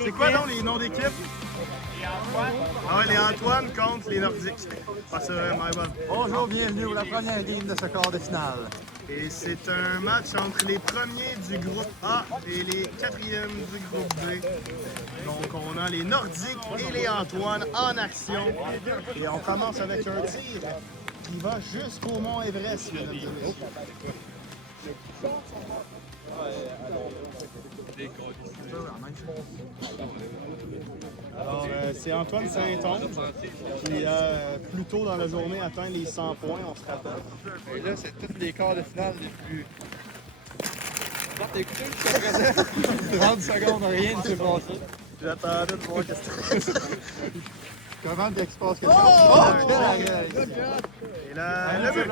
C'est quoi donc les noms d'équipe? Ah ouais, les Antoine contre les Nordiques. Ah, c'est vrai, my bad. Bonjour, bienvenue pour la première game de ce quart de finale. Et c'est un match entre les premiers du groupe A et les quatrièmes du groupe B. Donc on a les Nordiques et les Antoine en action. Et on commence avec un tir qui va jusqu'au mont Everest, mesdames et messieurs. Alors, c'est Antoine Saint-Onge qui a plus tôt dans la journée atteint les 100 points, on se rappelle. Et là, c'est tous les quarts de finale les plus... T'as écouté jusqu'à présent? 30 secondes, rien ne s'est passé. J'attendais de voir qu'est-ce que Comment il se passe quelque chose? Oh! Quel arrêt! Et là, le but.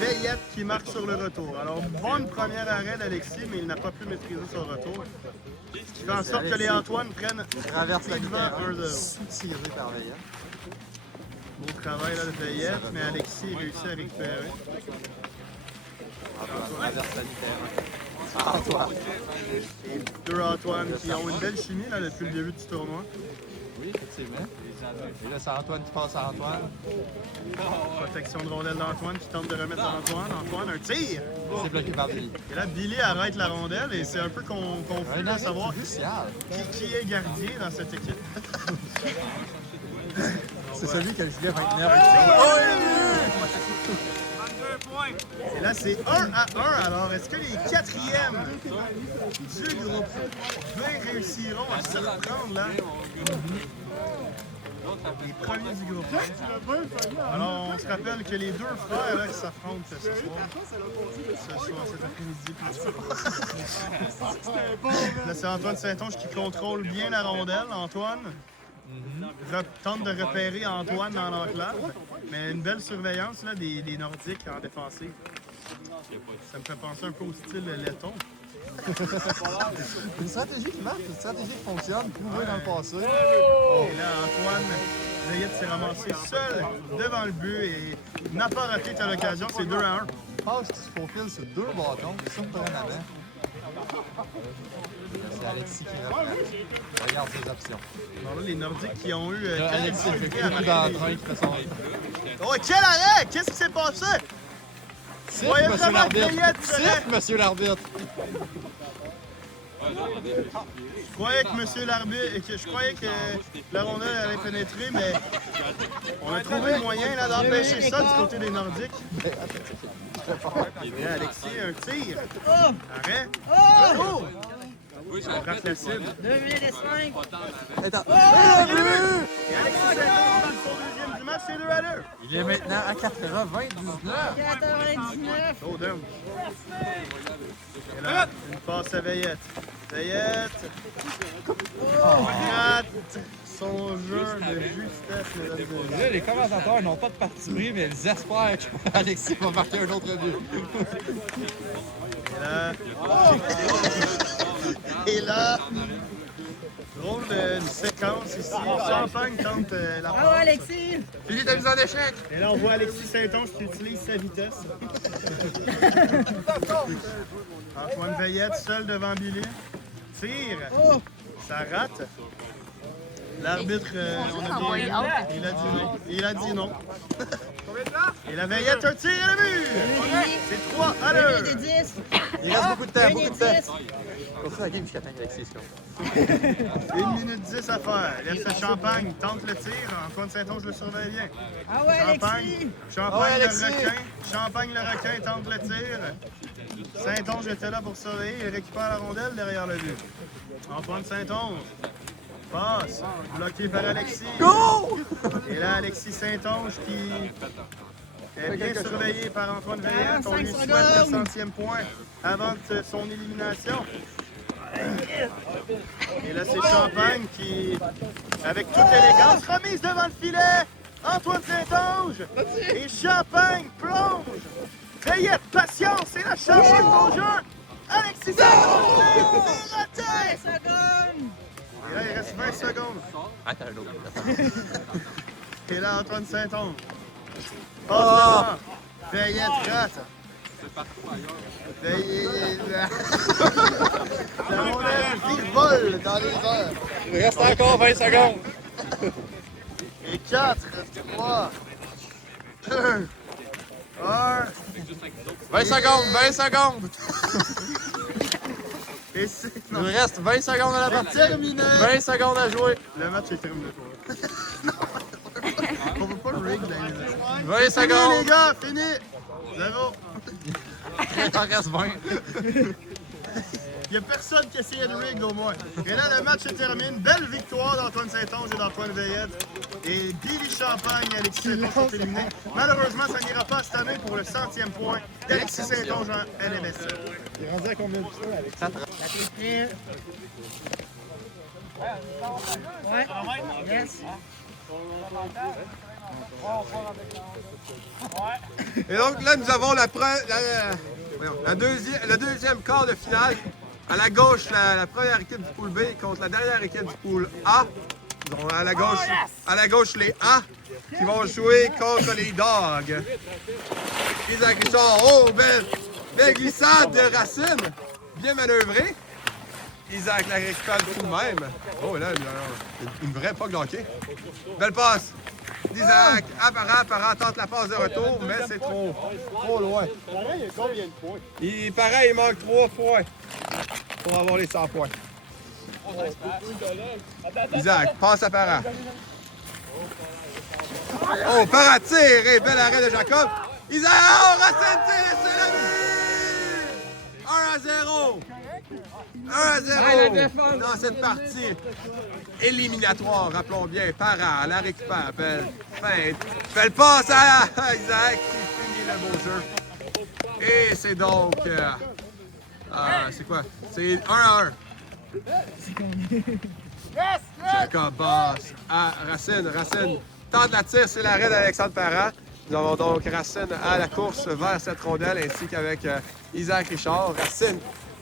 Veillette qui marque sur le retour. Alors, bonne première arrêt d'Alexis, mais il n'a pas pu maîtriser son retour. Ce qui fait en sorte que les Antoine prennent traverse la devant 1-0. Sous-tiré par Veillette. Beau travail là, de Veillette, mais Alexis réussit à récupérer. Antoine traverse la litère. Antoine. Et deux Antoine qui ont une belle chimie là, depuis le début du tournoi. Oui, effectivement. Et là, c'est Antoine qui passe à Antoine. Protection de rondelle d'Antoine qui tente de remettre à Antoine. Antoine, un tir! C'est bloqué par Billy. Et là, Billy arrête la rondelle et c'est un peu confus de savoir qui est gardien dans cette équipe. C'est celui qui a le gilet 29. Et là, c'est 1-1. Alors, est-ce que les quatrièmes du groupe B réussiront à se reprendre là? Les premiers du groupe. Alors, on se rappelle que les deux frères là, qui s'affrontent ce soir, cet après-midi. Là, c'est Antoine Saint-Onge qui contrôle bien la rondelle. Antoine tente de repérer Antoine dans l'enclave. Mais une belle surveillance là, des Nordiques en défensive. Ça me fait penser un peu au style letton. Une stratégie qui marche, une stratégie qui fonctionne, prouvée dans le passé. Et là, Antoine Veillette s'est ramassé seul devant le but et n'a pas raté à l'occasion. C'est 2-1. Passe qui se profile sur deux bâtons, surprenamment. C'est Alexis qui reprend. Regarde ses options. Alors là, les Nordiques qui ont eu... Alexis fait beaucoup d'entrain qui fait son... Oh, quel arrêt! Qu'est-ce qui s'est passé? Siffle, monsieur l'arbitre! Siffle, monsieur l'arbitre! Je croyais que monsieur l'arbitre... Je croyais que la rondelle allait pénétrer, mais on a trouvé le moyen là, d'empêcher ça du côté des Nordiques. Et Alexis, un tir. Arrêt. Oh! On rate la cible. 2 minutes et 5. Attends. Et Alexis Saint-Onge marque son deuxième du match, c'est 2-2. Il est maintenant à 99. 99. Oh, damn. Et là, une passe à Veillette. Veillette. Rate son jeu de justesse. Là, les commentateurs n'ont pas de parti pris, mais ils espèrent qu'Alexis va marquer un autre but. Et là, drôle de séquence ici. Champagne tente la Bravo, passe. Alexis. Fini ta mise en échec! Et là, on voit Alexis Saint-Onge qui utilise sa vitesse. Antoine Veillette, seul devant Billy. Tire. Ça rate. L'arbitre, il a dit non. Et la Veillette, un tir et le but! C'est 3 à 2. 2 minutes et 10. Il reste beaucoup de temps, 1 beaucoup de minute temps. 10. Continue la game jusqu'à temps qu'Alexis se 1 minute 10 à faire. Laisse le Champagne, tente le tir. Antoine Saint-Onge le surveille bien. Ah ouais, Champagne, Alexis. Champagne Alexis. le requin. Champagne le requin tente le tir. Saint-Onge était là pour surveiller. Il récupère la rondelle derrière le but. Antoine Saint-Onge passe, bloqué par Alexis. Go! Et là, Alexis Saint-Onge qui est bien surveillé par Antoine Veillette. On lui 45 souhaite le secondes. 100e point avant son élimination. Et là, c'est Champagne qui, avec toute élégance, remise devant le filet. Antoine Saint-Onge. Et Champagne plonge. Veillette, patience. Et la Champagne au jeu. Alexis Saint-Onge. C'est raté. 20 secondes. Et là, il reste 20 secondes. Attends, un autre. Et là, Antoine Saint-Onge. Passe devant. Veillette rate. Veillette. La rondelle dans les airs. Il reste encore 20 secondes. Et 4, 3, 2, 1. 20 secondes, 20 secondes. Et c'est Il nous reste 20 secondes à la partie. terminé. 20 secondes à jouer. Le match est terminé. On veut pas le rig dans les airs. 20 Fini les secondes. gars, fini. 0. Il t'en reste 20. Il n'y a personne qui essayait de rig au moins. Et là, le match se termine. Belle victoire d'Antoine Saint-Onge et d'Antoine Veillette. Et Billy Champagne et Alexis Saint-Onge sont éliminés. Malheureusement, ça n'ira pas cette année pour le 100e point d'Alexis Saint-Onge en LMSL. Il est rendu à combien de points avec ça? Ouais. Yes. Et donc là, nous avons le deuxième quart de finale. À la gauche, la première équipe du pool B contre la dernière équipe du pool A. Donc, à la gauche, les A qui vont jouer contre les Dogs. Isaac Richard, oh, belle glissade de Racine. Bien manœuvré. Isaac la récupère tout de même. Oh, là, une vraie poque de hockey. Belle passe d'Isaac. Apparent tente la passe de retour, mais c'est trop loin. Pareil, il y a combien de points? Pareil, il manque 3 points pour avoir les 100 points. Isaac, passe à Parra. Oh, Parra tire et bel arrêt de Jacob. Isaac, oh, Racine tire, c'est la but! 1-0. 1-0 dans cette partie éliminatoire, rappelons bien. Parra la récupère, belle feinte. Belle passe à Isaac qui finit le beau jeu. Et c'est donc... c'est quoi? C'est 1-1. Jacob passe à Racine. Racine tente la tire, c'est l'arrêt d'Alexandre Parra. Nous avons donc Racine à la course vers cette rondelle ainsi qu'avec Isaac Richard. Racine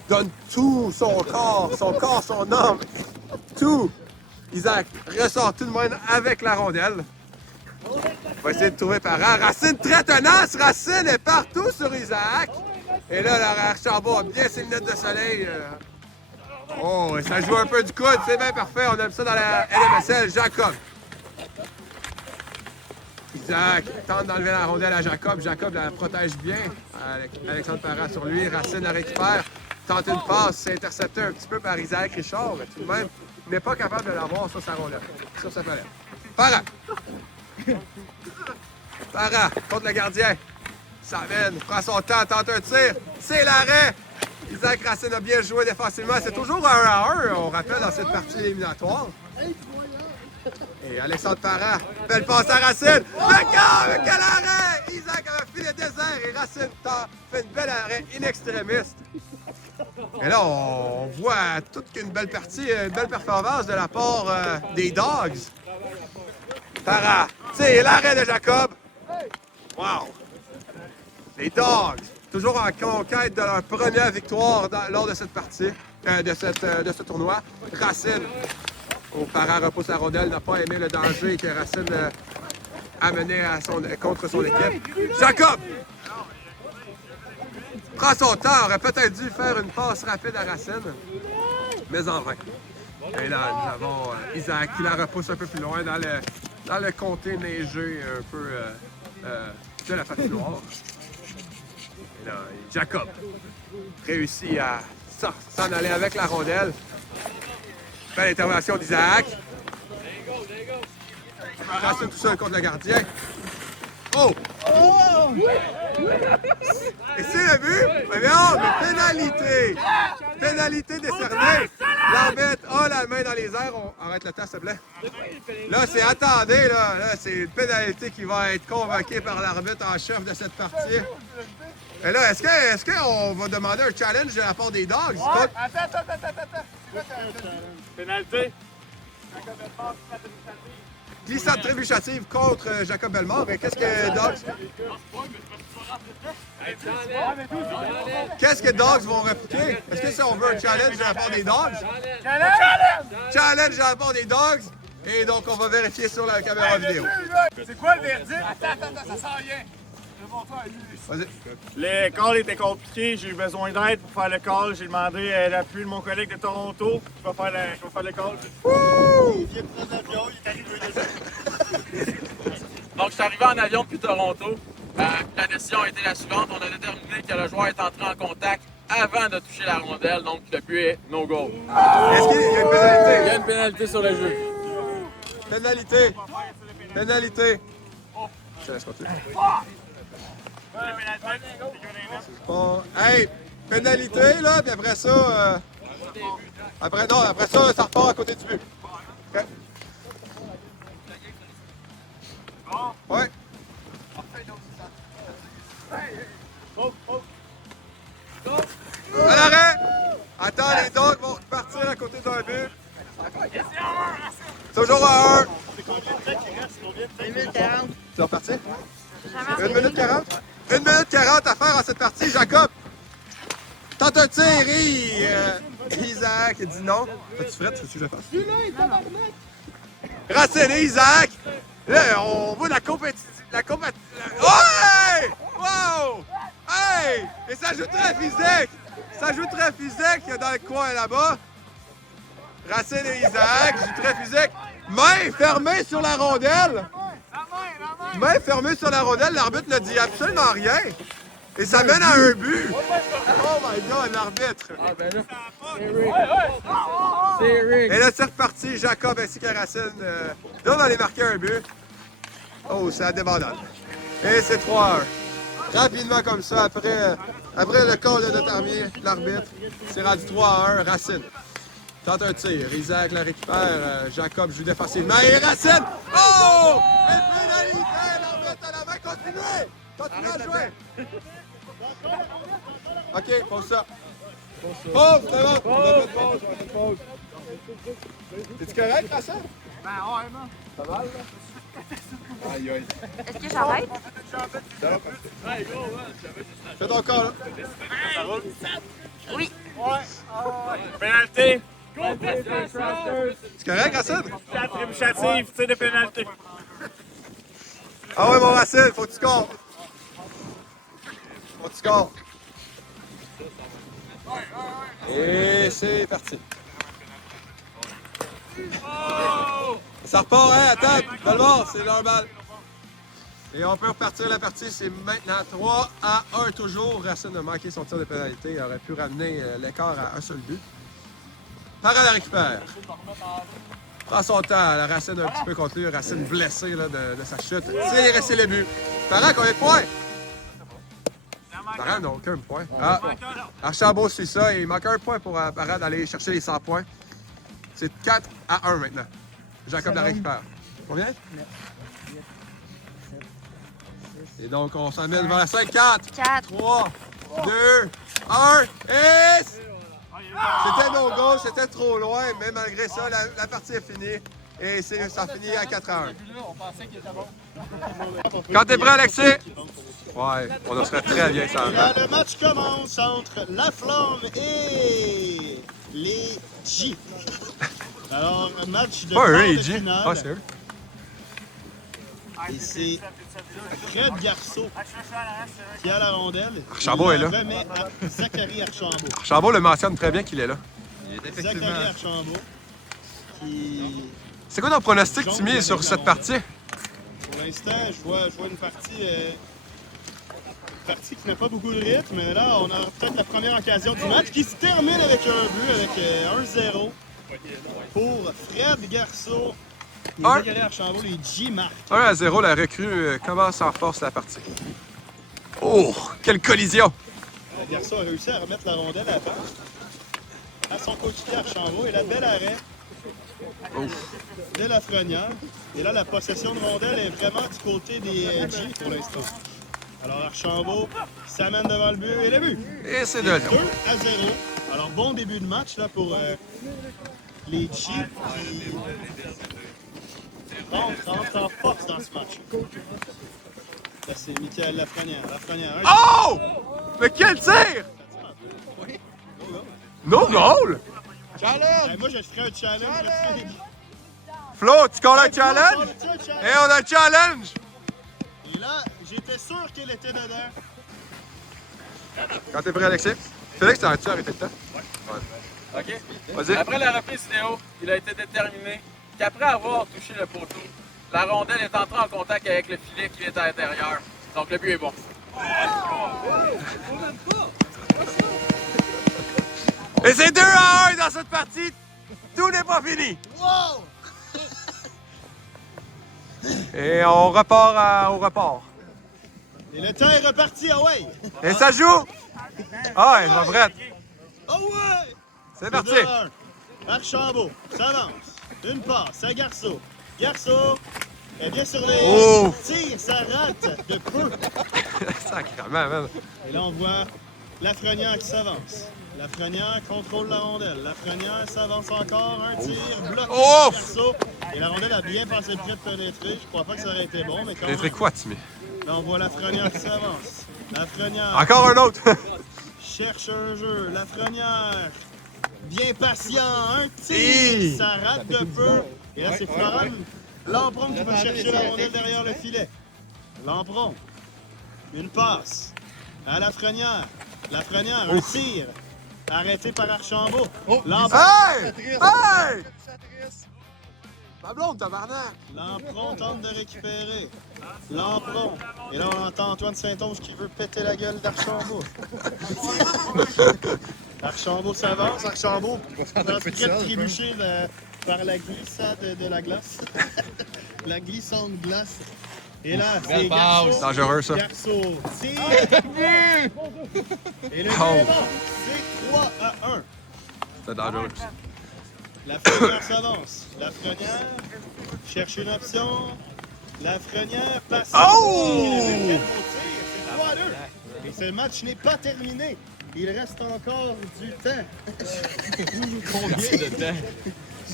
donne tout son corps, son âme, tout. Isaac ressort tout de même avec la rondelle. On va essayer de trouver Parra. Racine très tenace. Racine est partout sur Isaac. Et là, l'arrière Charbon a bien ses lunettes de soleil. Oh, et ça joue un peu du coude. C'est bien parfait. On aime ça dans la LMSL. Jacob. Isaac tente d'enlever la rondelle à Jacob. Jacob la protège bien. Alexandre Parra sur lui. Racine la récupère. Tente une passe. C'est intercepté un petit peu par Isaac Richard. Mais tout de même, il n'est pas capable de l'avoir sur sa rondelle. Sur sa palette. Parra. Parra contre le gardien. Savenne prend son temps, tente un tir. C'est l'arrêt. Isaac Racine a bien joué défensivement. C'est toujours 1-1, on rappelle, dans cette partie éliminatoire. Et Alexandre Parra, belle passe à Racine. Mais quel arrêt! Isaac avait fait le désert et Racine fait une belle arrêt in extremis. Et là, on voit toute qu'une belle partie, une belle performance de la part des Dogs. Parra, c'est l'arrêt de Jacob. Wow! Les Dogs, toujours en conquête de leur première victoire lors de cette partie, de ce tournoi. Racine, Parra repousse la rondelle, n'a pas aimé le danger que Racine a mené contre son équipe. Jacob prend son temps, aurait peut-être dû faire une passe rapide à Racine, mais en vain. Et là, nous avons Isaac qui la repousse un peu plus loin dans le comté neigé un peu de la patinoire. Et là, Jacob réussit à s'en aller avec la rondelle. Belle intervention d'Isaac. Racine tout seul contre le gardien. Oh! Et c'est le but? Mais non, mais pénalité! Pénalité décernée. L'arbitre a la main dans les airs. On arrête le temps, s'il te plaît. Là, c'est attendez, là c'est une pénalité qui va être convoquée par l'arbitre en chef de cette partie. Et là, est-ce qu'on va demander un challenge de la part des Dogs? Ouais, attends. Pénalité. Glissade trébuchative contre Jacob Bellemare. Et qu'est-ce que Dogs... Qu'est-ce que Dogs vont répliquer? Est-ce que ça, on veut un challenge de la part des Dogs? Challenge de la part des Dogs. Et donc, on va vérifier sur la caméra vidéo. C'est quoi le verdict? Attends, ça sent rien. Vas-y. Le call était compliqué, j'ai eu besoin d'aide pour faire le call. J'ai demandé l'appui de mon collègue de Toronto qui va faire le call. Il vient de prendre l'avion, il est arrivé. Donc, je suis arrivé en avion depuis Toronto. La décision a été la suivante. On a déterminé que le joueur est entré en contact avant de toucher la rondelle. Donc, le but est no goal. Est-ce qu'il y a une pénalité? Il y a une pénalité sur le jeu. Pénalité. Pénalité. Je te laisse continuer. Bon, hey, pénalité, là, puis après ça, après ça, ça repart à côté du but. OK. Ouais. À l'arrêt! Attends, les dogs vont partir à côté d'un but. Toujours à 1. 1 minute 40. Tu vas repartir? 1 minute 40? 1 minute 40 à faire en cette partie, Jacob. Tente un tir et Isaac dit non. Tu Fred, c'est ce que je fasse? Racine et Isaac. Là, on voit la compétition. Ouais! Wow! Hey! Et ça joue très physique. Ça joue très physique dans le coin là-bas. Racine et Isaac, joue très physique. Main fermée sur la rondelle. Main fermée sur la rondelle, l'arbitre ne dit absolument rien. Et ça mène à un but. Oh my God, l'arbitre. Ah, ben là, c'est Rick. Et là, c'est reparti. Jacob ainsi que Racine doivent aller marquer un but. Oh, c'est la débandade. Et c'est 3-1. Rapidement comme ça, après le call de notre l'arbitre, c'est rendu 3-1. Racine tente un tir. Isaac la récupère. Jacob joue défensivement. Et Racine! Oh! Une pénalité! L'arbitre à la main. Continuez! Continuez à jouer! OK, pose ça. Pause, c'est bon. On a fait pause. T'es-tu correct, Racine? Ben ouais, non. Ça va, là? Aïe, aïe. Est-ce que j'arrête? Fais ton corps, là. Oui. Pénalité. C'est correct, Racine? Trébuchative, tir de pénalité. Ah ouais, mon Racine, faut que tu scores. Faut que tu scores. Et c'est parti. Ça repart, hein? Attends, Valmore, c'est normal. Et on peut repartir la partie, c'est maintenant 3-1 toujours. Racine a manqué son tir de pénalité, il aurait pu ramener l'écart à un seul but. Parra la récupère. Prend son temps, la Racine un petit peu contre lui, Racine blessé là, de sa chute. C'est resté le but. Parra, combien de points? Parra n'a aucun point. Ah, Archambault suit ça et il manque un point pour Parra d'aller chercher les 100 points. C'est 4-1 maintenant. Jacob la récupère. Combien? Et donc, on s'en met devant la 5, 4, 3, 2, 1, et... C'était no goal, c'était trop loin, mais malgré ça, la partie est finie. Et ça finit à 4-1. Quand t'es prêt, Alexis? Ouais, on en serait très bien, ça. Le match commence entre La Flamme et les G. Alors, un match de Pas eux, quart de les G. finale. Ah, c'est eux. Et c'est Fred Garceau qui a la rondelle. Archambault est là. Il remet à Zachary Archambault. Archambault le mentionne très bien qu'il est là. Zachary Archambault qui... C'est quoi ton pronostic tu mets sur cette partie? Pour l'instant, je vois une partie qui n'a pas beaucoup de rythme. Mais là, on a peut-être la première occasion du match qui se termine avec un but, avec 1-0 pour Fred Garceau. Et Zachary Archambault, les G marquent. 1-0, la recrue commence en force la partie. Oh, quelle collision! Garceau a réussi à remettre la rondelle à part à son coéquipier Archambault. Et là, bel arrêt de Lafrenière. Et là, la possession de rondelle est vraiment du côté des G pour l'instant. Alors Archambault s'amène devant le but et le but. Et c'est 2-0. 2-0. Alors bon début de match là pour les G qui rentrent en force dans ce match. Là, c'est Michael Lafrenière. Oh! Mais quel tir! No goal! Challenge! Moi, je ferais un challenge. Flo, tu colles un challenge? Et on a un challenge! Et là, J'étais sûr qu'il était dedans. Quand t'es prêt, Alexis? Félix, t'aurais-tu arrêté le temps? Ouais. OK? Vas-y. Après la reprise vidéo, il a été déterminé qu'après avoir touché le poteau, la rondelle est entrée en contact avec le filet qui est à l'intérieur. Donc le but est bon. Et c'est 2-1 dans cette partie. Tout n'est pas fini. Wow! Et on repart au report. Et le temps est reparti, ah ouais! Et ça joue. Ah, elle va prête. Ah ouais! C'est parti. 2-1. Archambault s'avance. Une passe à Garceau. Garceau est bien surveillé. Oh! Tire, ça rate de peu. Sacrément, man. Et là, on voit Lafrenière qui s'avance. Lafrenière contrôle la rondelle. Lafrenière s'avance encore. Un tir bloqué Oh! par Garceau. Et la rondelle a bien passé près de pénétrer. Je crois pas que ça aurait été bon, mais quand T'es très même. quoi, Timmy? Là, on voit Lafrenière qui s'avance. Lafrenière Encore un autre. cherche un jeu. Lafrenière, bien patient. Un tir, Hi! ça rate de peu. Et là, c'est Florent Lampron qui va chercher la rondelle derrière le filet. Lampron, une passe à Lafrenière. Lafrenière, un tir. Arrêté par Archambault. Lampron, Hey! Hey! Ma blonde, tabarnak. Lampron tente de récupérer. Lampron. Et là, on entend Antoine Saint-Onge qui veut péter la gueule d'Archambault. Archambault s'avance. Archambault prend près de trébucher par la glissade de la glace. La glissante glace. Et là, c'est Garceau. Dangereux, ça. Garceau tire. Et le but Oh. est bon. C'est 3-1. C'est dangereux. Lafrenière s'avance. Lafrenière cherche une option. Lafrenière passe. Oh! Quel beau tir. C'est 3-2. Et ce match n'est pas terminé. Il reste encore du temps. Combien de temps?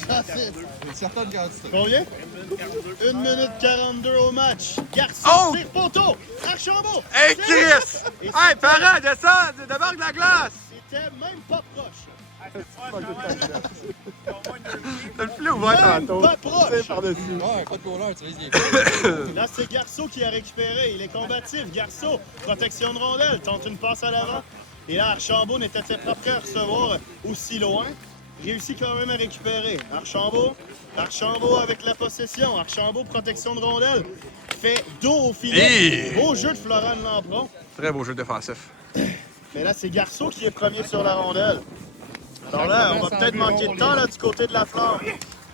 Ça, c'est- Une certaine quantité. Combien? 1 minute 42 au match. Garçon, Oh! tire poteau. Archambault. Hey, Chris! Hey, parent, descends! Débarque de la glace! C'était même pas proche. Le filet ouvert Même tantôt. pas proche. par-dessus. Ouais, pas de goaler, tu sais, Là, c'est Garceau qui a récupéré. Il est combatif. Garceau, protection de rondelle, tente une passe à l'avant. Et là, Archambault n'était pas prêt à recevoir aussi loin. Réussit quand même à récupérer. Archambault avec la possession. Archambault, protection de rondelle. Fait dos au filet. Hey! Beau jeu de Florent Lampron. Très beau jeu défensif. Mais là, c'est Garceau qui est premier sur la rondelle. Alors là, on va peut-être manquer de temps là, du côté de la flamme.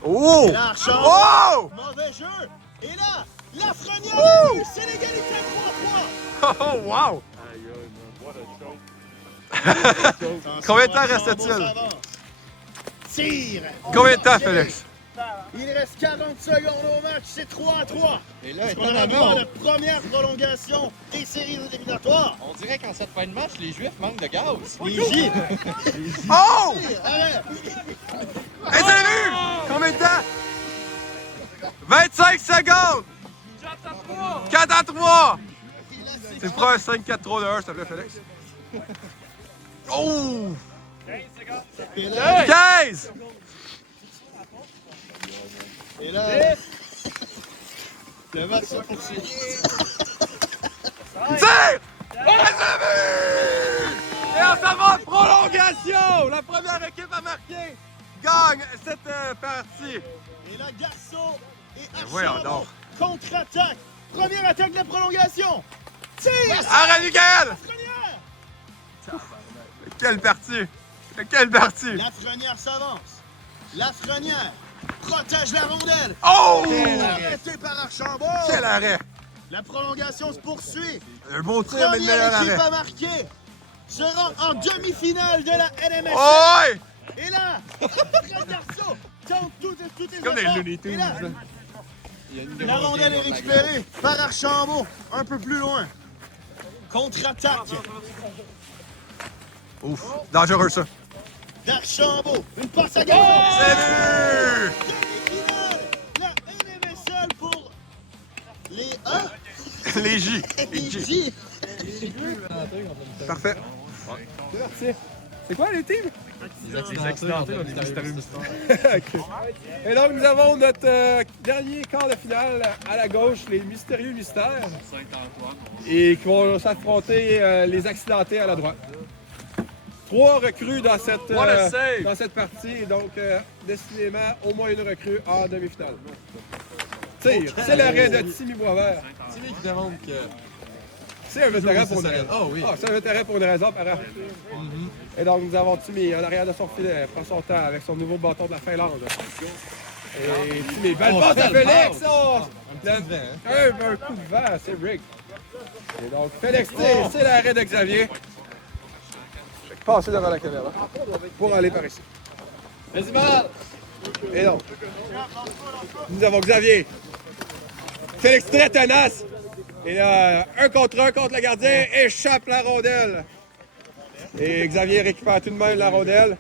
Oh! Et là, Archambault, Oh! mauvais jeu. Et là, Lafrenière, c'est l'égalité 3-3. Oh, wow! Attention, Combien de temps Archambault restait-il? s'avance. Tire. Combien de temps, Félix? Il reste 40 secondes au match, c'est 3-3. Et là, On a droit à étonnamment, la première prolongation des séries éliminatoires. on dirait qu'en cette fin de match, les Juifs manquent de gaz. Les J. Oh! Arrête. Hey, t'as vu? Combien de temps? 25 secondes! 4 à 3! Tu prends un 5-4-3 de 1, s'il te plaît, Félix. Oh! Et là, 15! et là, le match se poursuit. Tire! Et on s'en va en prolongation! La première équipe à marquer gagne cette partie. Et là, Garceau et voyons Archambault donc. contre-attaque. Première attaque de la prolongation. Tire! Arrête, Michael! Lafrenière! Quelle partie! Quelle partie! Lafrenière s'avance. Lafrenière protège la rondelle. Oh! Arrêté par Archambault. Quel arrêt! La prolongation se poursuit. Un beau tir, mais le meilleur Première équipe arrêt. à marquer se rend en demi-finale de la NMSL. Oh! Ouais! Et là, Fred Garceau tente tout les Comme des efforts. Looney Tunes, Et là, là. la rondelle est récupérée par Archambault un peu plus loin. Contre-attaque Ouf, dangereux ça. d'Archambault. Une passe à Garceau. C'est vu! Demi-finale, la NMSL pour les A Les J. et Les les J. J. Parfait. C'est quoi les teams? Les accidentés, on est mystérieux mystère. Et donc, nous avons notre dernier quart de finale à la gauche, les mystérieux mystères. Et qui vont s'affronter les accidentés à la droite. 3 recrues dans cette partie, donc décidément au moins une recrue en demi-finale. Tire, c'est l'arrêt de Timmy Boisvert. Timmy qui demande que. C'est un vétéran pour une raison. Oh oui. C'est un vétéran pour une raison, apparemment. Et donc nous avons Timmy en arrière de son filet, prend son temps avec son nouveau bâton de la Finlande. Et Timmy, belle passe de Félix! Oh! Un coup de vent, c'est Rick. Et donc Félix tire, c'est l'arrêt de Xavier. Passer devant la caméra pour aller par ici. Vas-y, mal! Et donc, nous avons Xavier. Félix très tenace. Et là, un contre le gardien, échappe la rondelle. Et Xavier récupère tout de même la rondelle.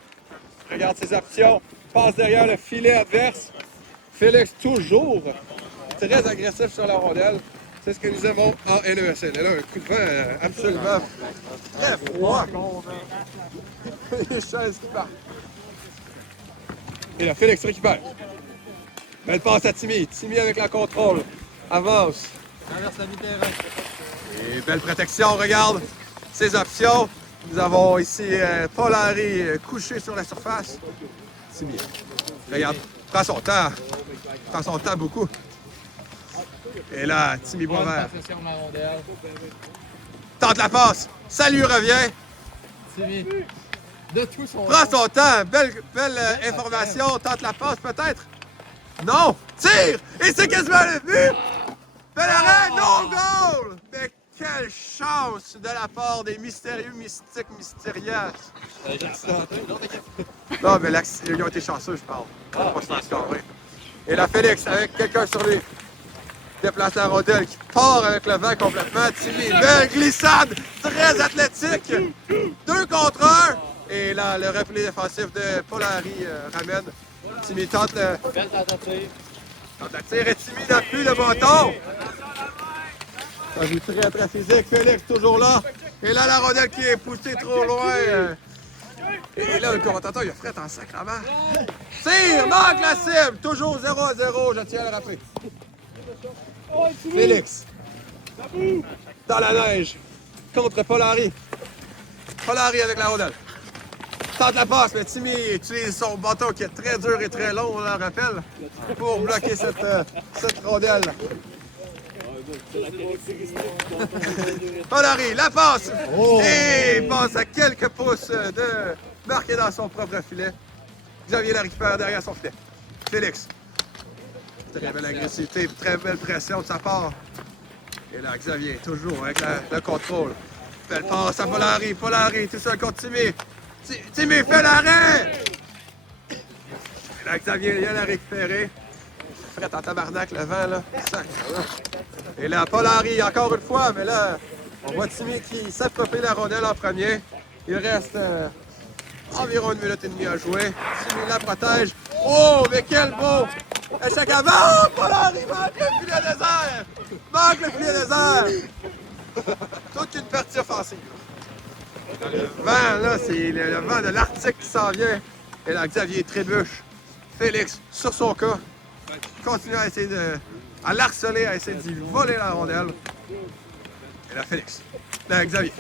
Regarde ses options. Passe derrière le filet adverse. Félix toujours très agressif sur la rondelle. C'est ce que nous aimons en NESL. Et là, un coup de vent absolument très froid. Les chaises qui partent. Et là, Félix récupère. Belle passe à Timmy. Timmy avec la contrôle. Avance. Traverse la mi-terrain. Et belle protection, regarde ses options. Nous avons ici Paul Henry couché sur la surface. Timmy. Regarde, prend son temps. Prend son temps beaucoup. Et là, Timmy Boisvert. Tente la passe. Ça lui revient. Timmy. De tout son. Prend son temps. Belle information. Tente la passe peut-être. Non. Tire. Et c'est quasiment le but. Bel arrêt. No goal. Mais quelle chance de la part des mystérieux mystiques mystérieux. Non, mais ils ont été chanceux, je parle. Pas se faire scorer. Et là, Félix, avec quelqu'un sur lui, déplace la rondelle qui part avec le vent complètement. Timmy, belle glissade, très athlétique. 2 contre 1. Et là, le repli défensif de Paul Henry ramène. Timmy tente le... Belle tentative. Tente la tire et Timmy n'appuie le bâton. Ça joue très, très physique. Félix toujours là. Et là, la rondelle qui est poussée trop loin. Et là, le commentateur, il a fret en sacrament. Tire, manque la cible. Toujours 0-0, je tiens à le rappeler. Félix. Dans la neige. Contre Paul Henry. Paul Henry avec la rondelle. Tente la passe, mais Timmy utilise son bâton qui est très dur et très long, on le rappelle, pour bloquer cette rondelle. Paul Henry, la passe! Et il passe à quelques pouces de marquer dans son propre filet. Xavier la récupère derrière son filet. Félix. Très belle agressivité, très belle pression de sa part. Et là, Xavier, toujours avec le contrôle. Belle passe à Paul Henry. Paul Henry, tout seul contre Timmy. Timmy fait l'arrêt! Et là, Xavier vient la récupérer. Fret en tabarnak, le vent, là. Et là, Paul Henry, encore une fois, mais là, on voit Timmy qui s'approprie la rondelle en premier. Il reste environ 1 minute et demie à jouer. Timmy la protège. Oh, mais quel beau! Échec avant! Oh, Paul Henry manque le filet désert! Manque le filet désert! Toute une partie offensive. Le vent, là, c'est le vent de l'Arctique qui s'en vient. Et là, Xavier trébuche. Félix, sur son cas, continue à essayer à l'harceler, à essayer d'y voler la rondelle. Et là, Félix. Là, Xavier,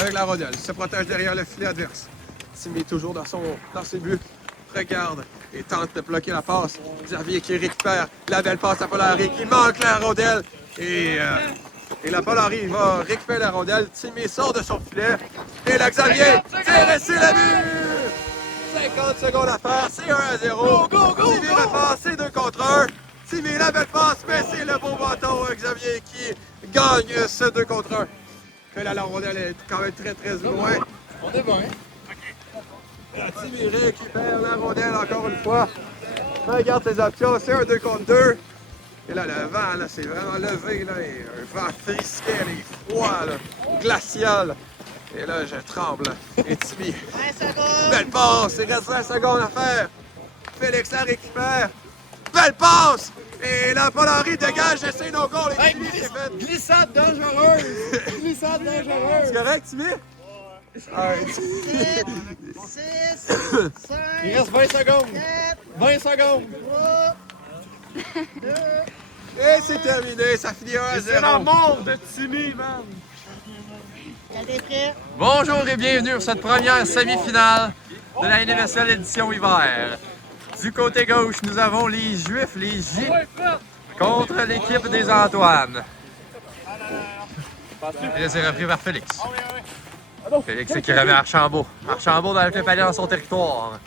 avec la rondelle, il se protège derrière le filet adverse. Timmy toujours dans ses buts. Regarde et tente de bloquer la passe. Xavier qui récupère la belle passe à Paul Henry qui manque la rondelle. Et là, Paul Henry va récupérer la rondelle. Timmy sort de son filet. Et là, Xavier tire et c'est le but! 50 secondes à faire, c'est 1-0. Timmy repasse, c'est 2 contre 1. Timmy, la belle passe, mais c'est le beau bâton Xavier qui gagne ce 2 contre 1. Et là, la rondelle est quand même très, très loin. On est bon, Timmy récupère la rondelle encore une fois. Regarde ses options, c'est un 2 contre 2. Et là, le vent, là, c'est vraiment levé, là, et un vent frisquet, et froid, là, glacial. Et là, je tremble. Et Timmy, belle passe, il reste 20 secondes à faire. Félix la récupère. Belle passe! Et là, Paul Henry dégage, essaie nos goals. Et Timmy s'est fait. Glissade dangereuse! Glissade dangereuse! C'est correct, Timmy? Il reste 20 secondes. 20 secondes. Et c'est terminé, ça finit 1 à 0. C'est la mort de Timmy, man. Bonjour et bienvenue pour cette première semi-finale de la NMSL édition hiver. Du côté gauche, nous avons les Juifs, les J, contre l'équipe des Antoine. Et là, c'est repris par Félix. Félix qui remet Archambault. Archambault dans le palais dans son territoire.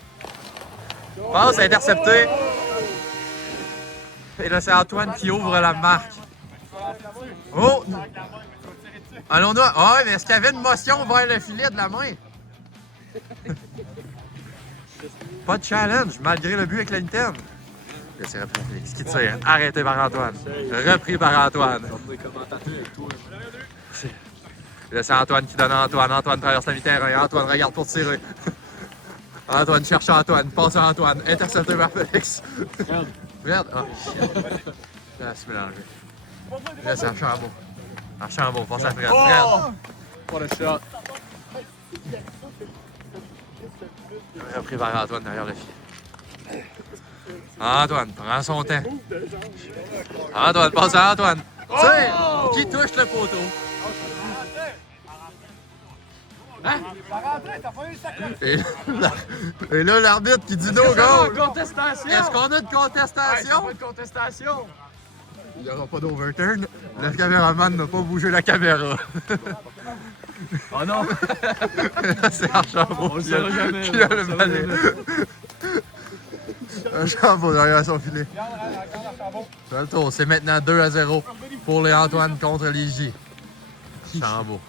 Passe intercepté. Et là, c'est Antoine qui ouvre la marque. Oh! Allons-nous. Ah ouais, mais est-ce qu'il y avait une motion vers le filet de la main? Pas de challenge, malgré le but avec la Nintendo. Là, c'est repris par Félix qui tire. Arrêté par Antoine. Repris par Antoine. Là, c'est Antoine qui donne à Antoine. Antoine traverse la mi-terrain. Antoine regarde pour tirer. Antoine cherche Antoine. Passe à Antoine. Intercepté par Félix. Regarde. Ah, shit. Là, c'est mélangé. Là, c'est Archambault. Archambault, passe à Fred. Fred. What a shot. Repris par Antoine derrière le filet. Antoine prend son temps. Antoine passe à Antoine. Tire! Qui touche le poteau? Hein? Et là, l'arbitre qui dit no goal. Contestation. Est-ce qu'on a une contestation? Pas de contestation. Il n'y aura pas d'overturn. Le caméraman n'a pas bougé la caméra. Oh non. C'est Archambault On le saura jamais. qui a le balai. Archambault derrière son filet. C'est le tour. C'est maintenant 2 à 0 pour les Antoine contre les J. Archambault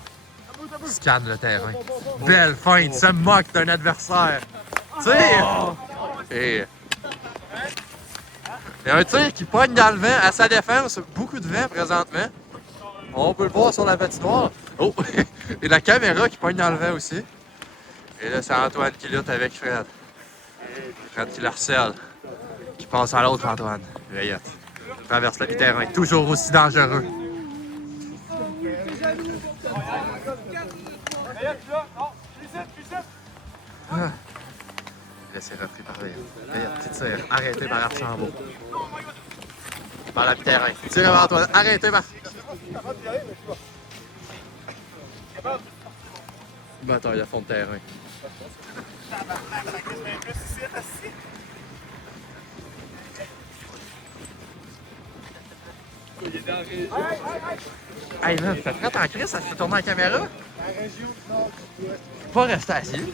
scanne le terrain. Belle feinte, se moque d'un adversaire. Tire! Et un tir qui pogne dans le vent à sa défense. Beaucoup de vent présentement. On peut le voir sur la patinoire. Oh! Et la caméra qui pogne dans le vent aussi. Et là, c'est Antoine qui lutte avec Fred. Fred qui le harcèle. Qui passe à l'autre Antoine. Veillette. Il traverse le terrain. Toujours aussi dangereux. Ah. Là, c'est repris par Veillette. Veillette qui tire. Arrêté par Archambault. Par la terrain. Tire vers Antoine. Arrêté par... Bataille à fond de terrain. Hey man, fais frette en crise, ça se fait tourner la caméra? Pas rester assis.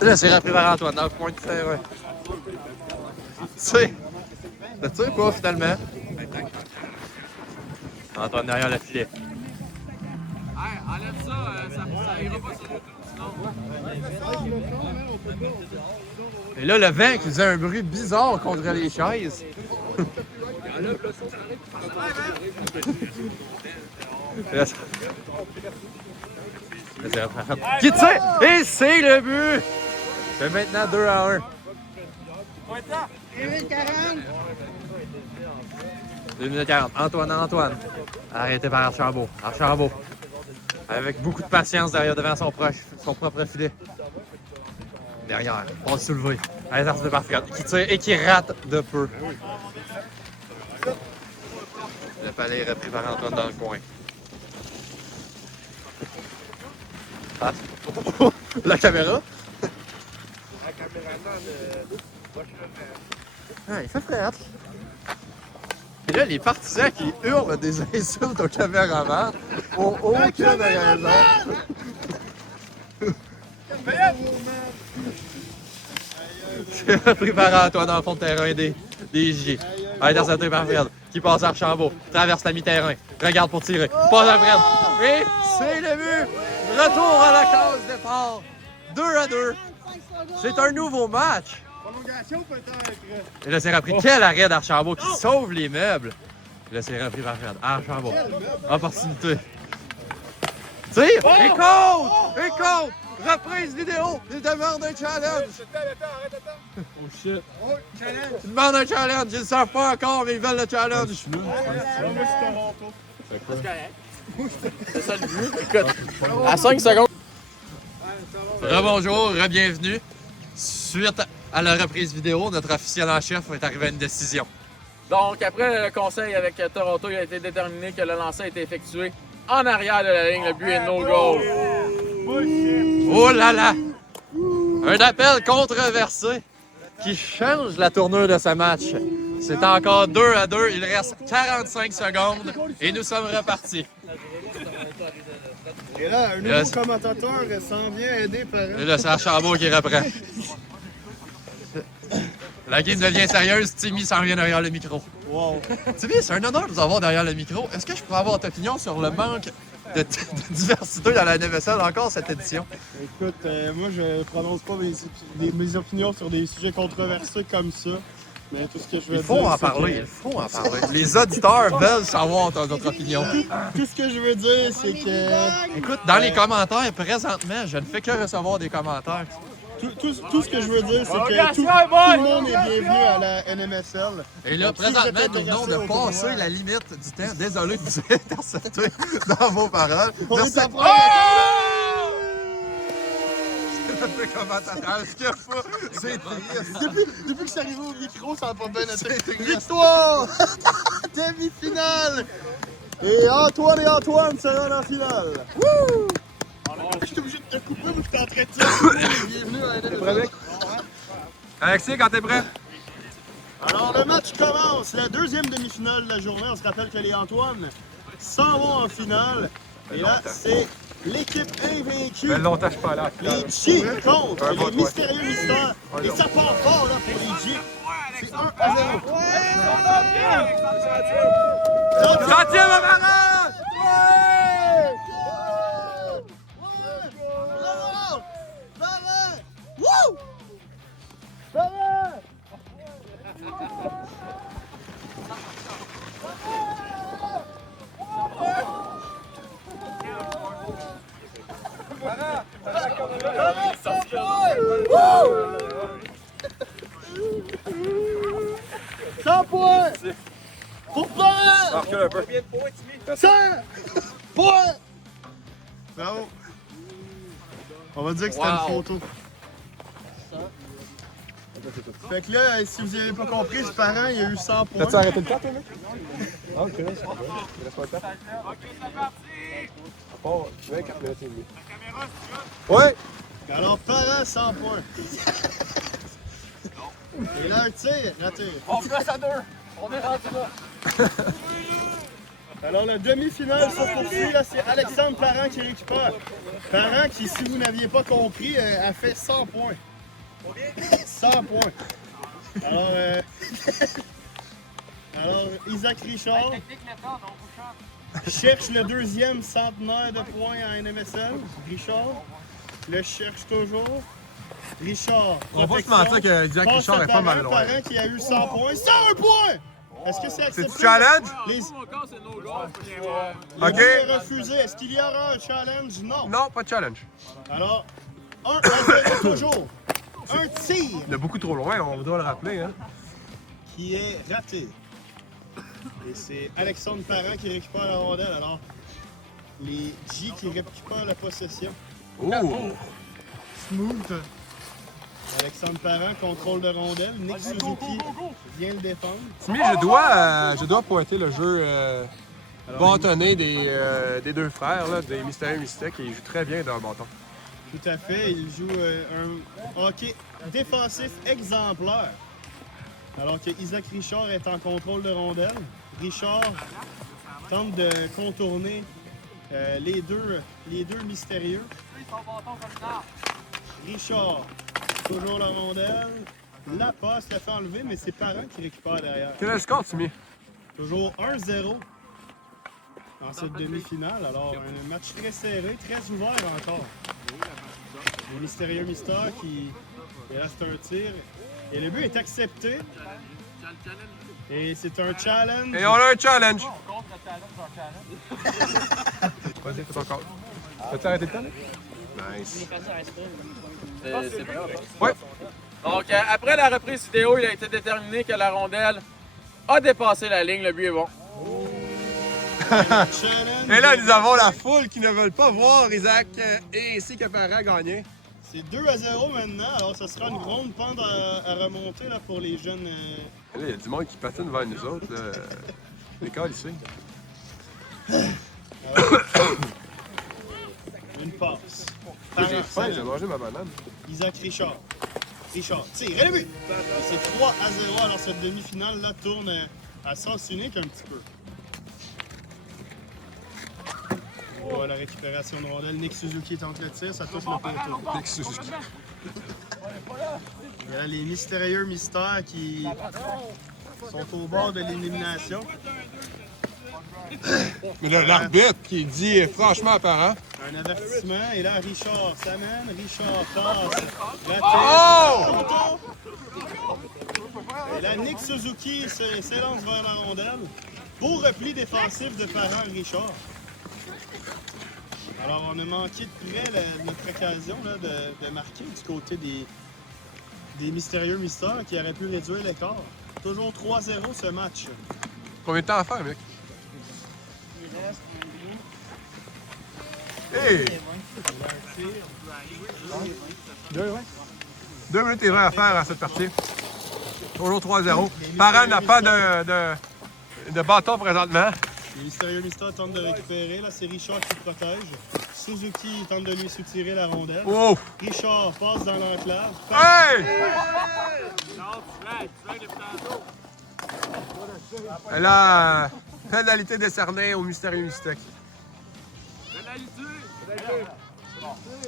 Là, c'est repris par Antoine dans le point de terrain. Tu sais, le tir pas finalement. Antoine derrière le filet. Hey, enlève ça, ça ira pas sur YouTube sinon. Et là, le vent qui faisait un bruit bizarre contre les chaises. Qui tire? Et c'est le but! C'est maintenant 2 à 1. 2 minutes 40. Antoine. Arrêté par Archambault. Archambault. Avec beaucoup de patience devant son propre filet. Derrière, passe soulevé. Intercepté par Fred, qui tire et qui rate de peu. Le palais est repris par Antoine dans le coin. Ah. La caméra? Ah, il fait frette. Et là, les partisans qui hurlent des insultes au caméraman ont aucune raison. C'est repris par Antoine dans le fond de terrain des J. Intercepté par Fred, qui passe à Archambault, traverse la mi-terrain, regarde pour tirer, passe à Fred, et c'est le but! Retour à la case départ, 2 à 2. C'est un nouveau match. Et là, c'est repris. Quel arrêt d'Archambault qui sauve les meubles. Et là, c'est repris par Fred. Archambault. Opportunité. Tire! Et compte! Et compte! Reprise vidéo! Il demande un challenge! Oh shit. Il demande un challenge! Ils ne le savent pas encore, mais ils veulent le challenge! C'est ça le but. Écoute, à 5 secondes. Rebonjour, re-bienvenue. Suite à la reprise vidéo, notre officiel en chef est arrivé à une décision. Donc, après le conseil avec Toronto, il a été déterminé que le lancer a été effectué en arrière de la ligne. Le but est no goal. Oh là là! Un appel controversé qui change la tournure de ce match. C'est encore 2-2. Il reste 45 secondes et nous sommes repartis. Et là, un nouveau commentateur s'en vient aider par Et là, c'est Archambault qui reprend. La game devient sérieuse. Timmy s'en vient derrière le micro. Wow. Timmy, c'est un honneur de vous avoir derrière le micro. Est-ce que je pourrais avoir ta opinion sur le manque de diversité dans la NMSL encore cette édition? Écoute, moi je prononce pas mes opinions sur des sujets controversés comme ça. Mais tout ce que je veux Il dire. faut en c'est parler, que- il faut en parler. Les auditeurs veulent savoir notre opinion. Tout ce que je veux dire, c'est que. Écoute, dans les commentaires, présentement, je ne fais que recevoir des commentaires. Tout ce que je veux dire, c'est que tout le monde est bienvenu à la NMSL. Et là, Donc, si vous êtes présentement, nous venons intéressé de au passer tournoi- la limite du temps. Désolé de vous intercepter dans vos paroles. On est Merci. en première. Le commentateur, ce qu'il y a pas, c'est triste. Depuis que c'est arrivé au micro, ça n'a pas bien été. Victoire! Demi-finale! Et Antoine seront en finale. Wouh! Je suis obligé de te couper, mais je suis en train de dire bienvenue à la NMSL. Alexis, quand t'es prêt? Alors, le match commence. La deuxième demi-finale de la journée. On se rappelle que les Antoine s'en vont en finale. Et là, c'est l'équipe invaincue. Ben longtemps, je suis pas là. Les G contre Un les vote, ouais. mystérieux mystères. Et ça part fort là, pour les G. C'est 1-0. Centième à Marin! Bravo! Bravo! Wouh! Bravo! Cent points! Pour Florent! Recule un peu. 100 points! Bravo! On va dire que c'était Wow. une photo. Fait que là, si vous n'avez pas compris, ce parent, il a eu 100 points. T'as-tu arrêté le temps, toi, mec? Ah, ok, là, c'est bon. Il reste pas le temps. Oh, tu veux 4 minutes et demie. Ouais! Alors, parent, 100 points. Et là, un tir, raté. On place à 2. On est rendu là. Alors, la demi-finale se poursuit. Là, c'est Alexandre Parent qui récupère. Parent qui, si vous n'aviez pas compris, a fait 100 points. 100 points. Alors, alors Isaac Richard cherche le deuxième centenaire de points en NMSL. Richard le cherche toujours. Richard. On va pas se protection. mentir que Isaac Passe Richard à est pas mal Parent, loin. Parent qui a eu 100 points. 101 points! Est-ce que c'est accepté? C'est-tu challenge? Les... Encore, c'est no goal. Le Ok. but est refusé. Est-ce qu'il y aura un challenge? Non. Non, pas de challenge. Alors, 1-0 toujours. Un tir Il est beaucoup trop loin, on doit le rappeler, hein. qui est raté. Et c'est Alexandre Parent qui récupère la rondelle. Alors, les G qui récupèrent la possession. Oh! Smooth. Alexandre Parent, contrôle de rondelle. Nick Suzuki vient le défendre. Timmy, je dois pointer le jeu bâtonné des deux frères, là, des Mystérieux Mystiques, et ils jouent très bien dans le bâton. Tout à fait. Il joue un hockey défensif exemplaire. Alors que Isaac Richard est en contrôle de rondelle. Richard tente de contourner les deux mystérieux. Richard, toujours la rondelle. La passe la fait enlever, mais c'est Parent qui récupère derrière. Quel est le score, Timmy? Toujours 1-0 dans cette demi-finale. Alors, un match très serré, très ouvert encore. Le mystérieux mystère qui reste un tir. Et le but est accepté. Et c'est un challenge. Et on a un challenge! Vas-y, fais ton call. As-tu arrêté le temps, là? Nice. C'est vrai. Ouais. Donc, après la reprise vidéo, il a été déterminé que la rondelle a dépassé la ligne. Le but est bon. Challenge. Et là, nous avons la foule qui ne veulent pas voir Isaac et ainsi que Parent gagner. C'est 2-0 maintenant, alors ça sera une grande pente à remonter là, pour les jeunes. Là, il y a du monde qui patine vers nous autres. L'école ici. Une passe. J'ai faim, Parent, j'ai mangé ma banane. Isaac Richard. Richard, tire, et le but! Et c'est 3-0, alors cette demi-finale là tourne à sens unique un petit peu. Oh, la récupération de rondelle. Nick Suzuki tente le tir, ça touche le poteau. Nick Suzuki. Il y a les mystérieux mystères qui sont au bord de l'élimination. Mais là, l'arbitre qui dit franchement Parent. Un avertissement, et là Richard s'amène, Richard passe, la tête, Oh! et là Nick Suzuki s'élance vers la rondelle. Beau repli défensif de Parent Richard. Alors on a manqué de près notre occasion là, de marquer du côté des mystérieux mystères qui auraient pu réduire l'écart. Toujours 3-0 ce match. Combien de temps à faire, mec? Hey! 2 minutes et 20 à faire à cette partie. Toujours 3-0. Parent n'a pas de bâton présentement. Les mystérieux mystères tentent de récupérer. Là, c'est Richard qui protège. Suzuki tente de lui soutirer la rondelle. Oh! Richard passe dans l'enclave. Hey! Et là, pénalité décernée au mystérieux mystique.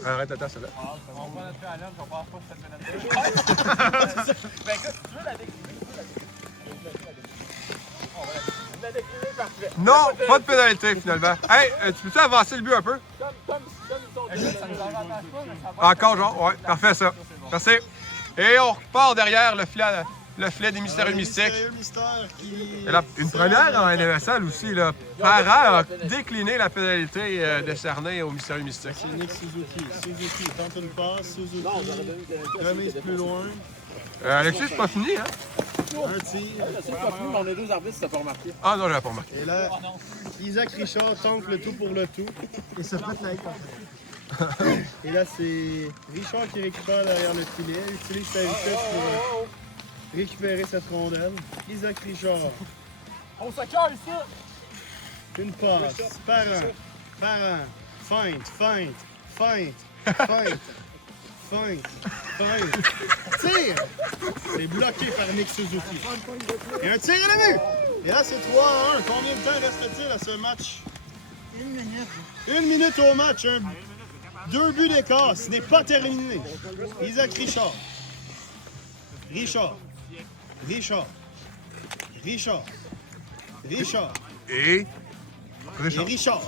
Arrête, attends, ça là. On va notre à l'homme, on passe pas cette pénalité. Ben écoute, tu veux la décliner? Non, pas de pénalité finalement. Hey, tu peux-tu avancer le but un peu? Encore, genre? Ouais, parfait ça. Merci. Et on repart derrière le filet des mystérieux mystiques. Mystérieux mystère qui... Et là, une première en NMSL aussi, là. Parent a décliné la pénalité décernée au mystérieux mystique. C'est Nick Suzuki. Suzuki tente une passe. Suzuki remise plus loin. Alexis, c'est pas fini, hein? Un tir. C'est pas fou, mais on a 2 arbitres, si t'as pas remarqué. Ah non, je l'avais pas remarqué. Et là, Isaac Richard tente le tout pour le tout. Et se pète la gueule. Et là, c'est Richard qui récupère derrière le filet. Utilise sa vitesse pour récupérer cette rondelle. Isaac Richard. On s'accorde ici! Une passe. Parent. Feinte. Tire! C'est bloqué par Nick Suzuki. Et un tir à la vue! Et là, c'est 3-1. Combien de temps reste-t-il à ce match? 1 minute. 1 minute au match. 2 buts d'écart. Ce n'est pas terminé. Isaac Richard. Et Et Richard.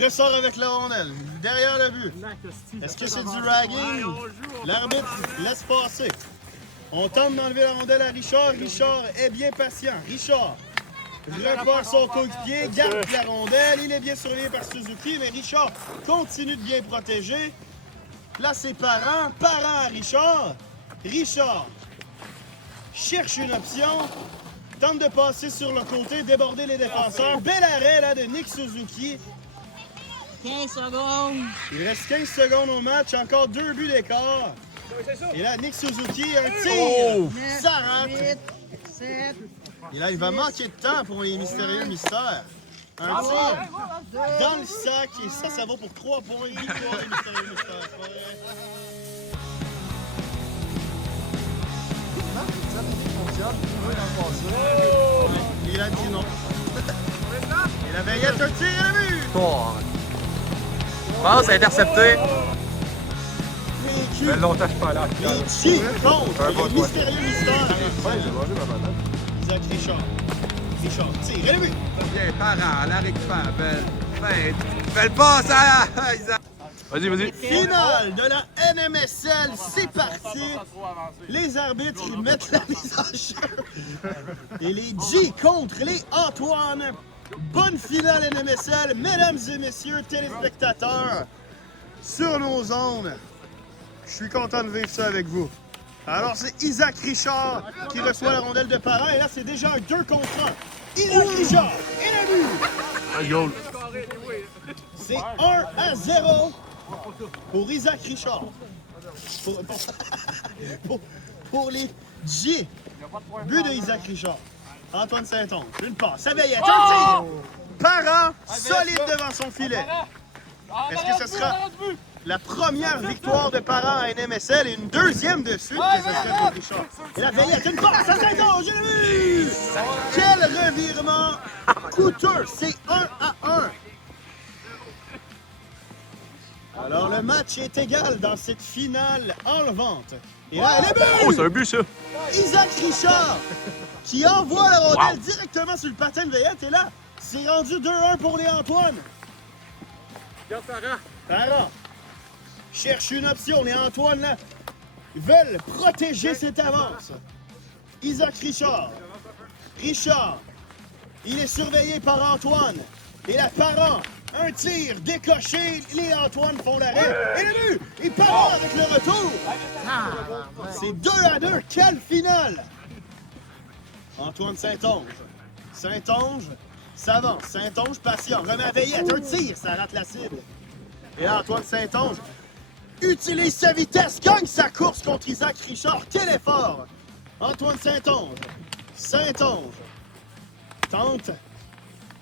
Ressort avec la rondelle. Derrière le but. Est-ce que c'est du ragging? L'arbitre laisse passer. On tente d'enlever la rondelle à Richard. Richard est bien patient. Richard repart son coéquipier, garde la rondelle. Il est bien surveillé par Suzuki, mais Richard continue de bien protéger. Là, c'est Parent à Richard. Richard cherche une option. Tente de passer sur le côté, déborder les défenseurs. Bel arrêt là, de Nick Suzuki. 15 secondes. Il reste 15 secondes au match, encore 2 buts d'écart. Et là, Nick Suzuki, un tir. Ça rentre. 8, 7, Et là, il va manquer de temps pour les mystérieux mystères. Un tir dans le sac. Et ça vaut pour 3 points. Victoire des mystérieux mystères. Il a dit non. Et la veillette, un tir à but. Passe intercepté. ça fait longtemps que je suis pas là. Les Chiefs contre Un bon les choix. mystérieux mystères. Ouais, j'ai mangé ma banane. Isaac Richard. Tire, et le but. Bien, Parent, la récupère, belle. Belle passe à Isaac. Vas-y. Finale de la NMSL, c'est parti. Les arbitres ils mettent la mise en jeu. Et les G contre les Antoine. Bonne finale NMSL, mesdames et messieurs téléspectateurs, sur nos ondes. Je suis content de vivre ça avec vous. Alors c'est Isaac Richard qui reçoit la rondelle de Parent et là c'est déjà un 2 contre 1. Isaac Richard et le but. C'est 1-0 pour Isaac Richard. Pour les G. But de Isaac Richard. Antoine Saint-Onge. Une passe. Ça veille. Un tir. Parent solide devant son filet. Est-ce que ce sera la première victoire de Parent à NMSL et une deuxième de suite que ce serait pour Richard? Et la veillette, une passe à Saint-Onge. J'ai vu! Quel revirement coûteux. C'est 1-1. Alors, le match est égal dans cette finale enlevante. Et là, le but! Oh, c'est un but, ça! Isaac Richard, qui envoie la rondelle directement sur le patin de veillette. Et là, c'est rendu 2-1 pour les Antoine. Parent cherche une option. Les Antoine, là, veulent protéger cette avance. Isaac Richard. Richard, il est surveillé par Antoine. Et la Parent, un tir décoché, les Antoine font l'arrêt. Et le but! Et Parent avec le retour! C'est 2-2, quelle finale! Antoine Saint-Onge. Saint-Onge s'avance. Saint-Onge patient. Remet à veillette, un tir, ça rate la cible. Et là, Antoine Saint-Onge utilise sa vitesse, gagne sa course contre Isaac Richard. Quel effort! Antoine Saint-Onge. Saint-Onge tente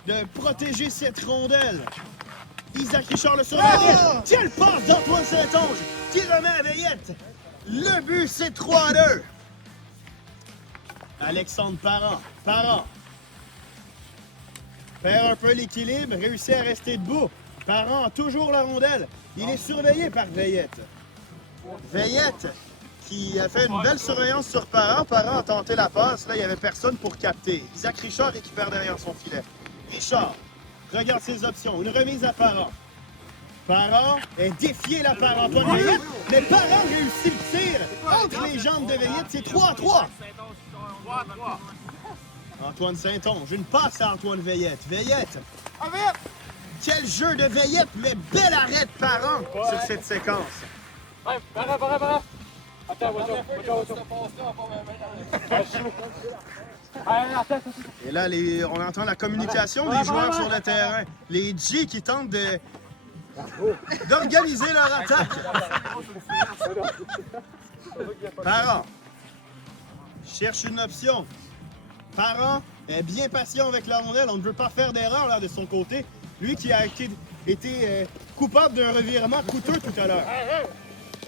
de protéger cette rondelle. Isaac Richard le surveille. Quelle passe d'Antoine Saint-Onge qui remet à veillette. Le but, c'est 3-2. Alexandre Parent. Parent perd un peu l'équilibre, réussit à rester debout. Parent a toujours la rondelle. Il est surveillé par Veillette. Veillette qui a fait une belle surveillance sur Parent. Parent a tenté la passe. Là, il n'y avait personne pour capter. Isaac Richard récupère derrière son filet. Richard regarde ses options. Une remise à Parent. Parent est défié là par Antoine Veillette. Mais Parent réussit le tir entre les jambes de Veillette. C'est 3-3. Antoine Saint-Onge. Une passe à Antoine Veillette. Veillette. Quel jeu de Veillette, mais bel arrêt de Parent sur cette séquence. Et là, on entend la communication des joueurs sur le terrain. Les G qui tentent d'organiser leur attaque. Parent cherche une option. Parent est bien patient avec la rondelle. On ne veut pas faire d'erreur là de son côté. Lui qui a été coupable d'un revirement coûteux tout à l'heure.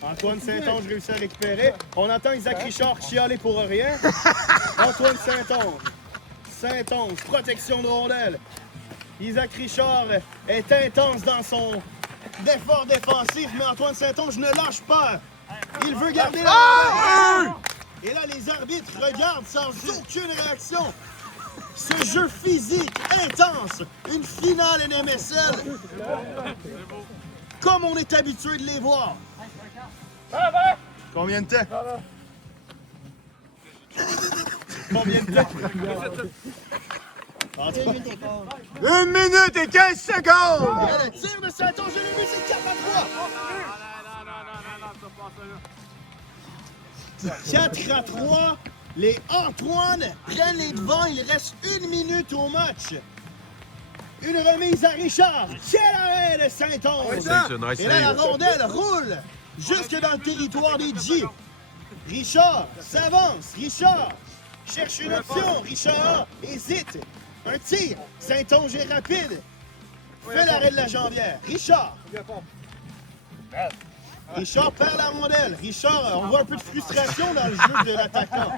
Antoine Saint-Onge réussit à récupérer. On entend Isaac Richard chialer pour rien. Antoine Saint-Onge. Saint-Onge, protection de rondelle. Isaac Richard est intense dans son effort défensif, mais Antoine Saint-Onge ne lâche pas. Il veut garder la rondelle. Et là, les arbitres regardent sans aucune réaction. Ce jeu physique intense, une finale NMSL, comme on est habitué de les voir. Combien de temps? Combien de temps? 1 minute et 15 secondes! Et le tir de Saint-Onge, j'ai le but, c'est 4-3. 4-3. Les Antoine prennent les devants. Il reste 1 minute au match. Une remise à Richard. Quel arrêt de Saint-Onge! Et là, la rondelle roule jusque dans le territoire des G. Richard s'avance. Richard cherche une option. Richard hésite. Un tir. Saint-Onge est rapide. Fait l'arrêt de la jambière. Richard. Richard perd la rondelle. Richard, on voit un peu de frustration dans le jeu de l'attaquant.